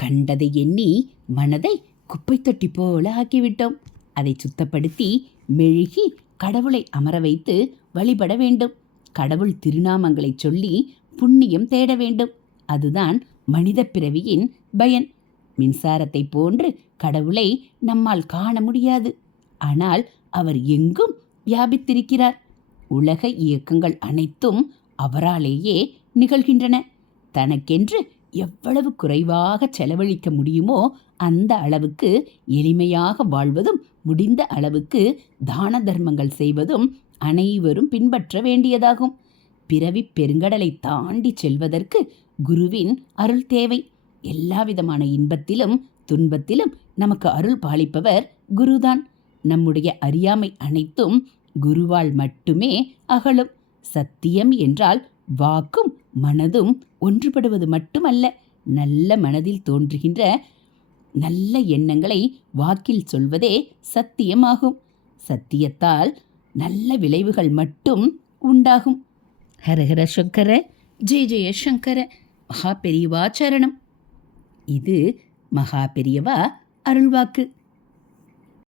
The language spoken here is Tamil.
கண்டதை எண்ணி மனதை குப்பை தொட்டி போல ஆக்கிவிட்டோம். அதை சுத்தப்படுத்தி மெழுகி கடவுளை அமர வைத்து வழிபட வேண்டும். கடவுள் திருநாமங்களை சொல்லி புண்ணியம் தேட வேண்டும். அதுதான் மனித பிறவியின் பயன். மின்சாரத்தை போன்று கடவுளை நம்மால் காண முடியாது. ஆனால் அவர் எங்கும் வியாபித்திருக்கிறார். உலக இயக்கங்கள் அனைத்தும் அவராலேயே நிகழ்கின்றன. தனக்கென்று எவ்வளவு குறைவாக செலவழிக்க முடியுமோ அந்த அளவுக்கு எளிமையாக வாழ்வதும், முடிந்த அளவுக்கு தான தர்மங்கள் செய்வதும் அனைவரும் பின்பற்ற வேண்டியதாகும். பிறவி பெருங்கடலை தாண்டி செல்வதற்கு குருவின் அருள் தேவை. எல்லாவிதமான இன்பத்திலும் துன்பத்திலும் நமக்கு அருள் பாலிப்பவர் குருதான். நம்முடைய அறியாமை அனைத்தும் குருவால் மட்டுமே அகலும். சத்தியம் என்றால் வாக்கும் மனதும் ஒன்றுபடுவது மட்டுமல்ல, நல்ல மனதில் தோன்றுகின்ற நல்ல எண்ணங்களை வாக்கில் சொல்வதே சத்தியமாகும். சத்தியத்தால் நல்ல விளைவுகள் மட்டும் உண்டாகும். ஹரஹர சங்கர, ஜெய ஜெய சங்கர. மகா பெரியவா சரணம். இது மகா பெரியவா அருள்வாக்கு.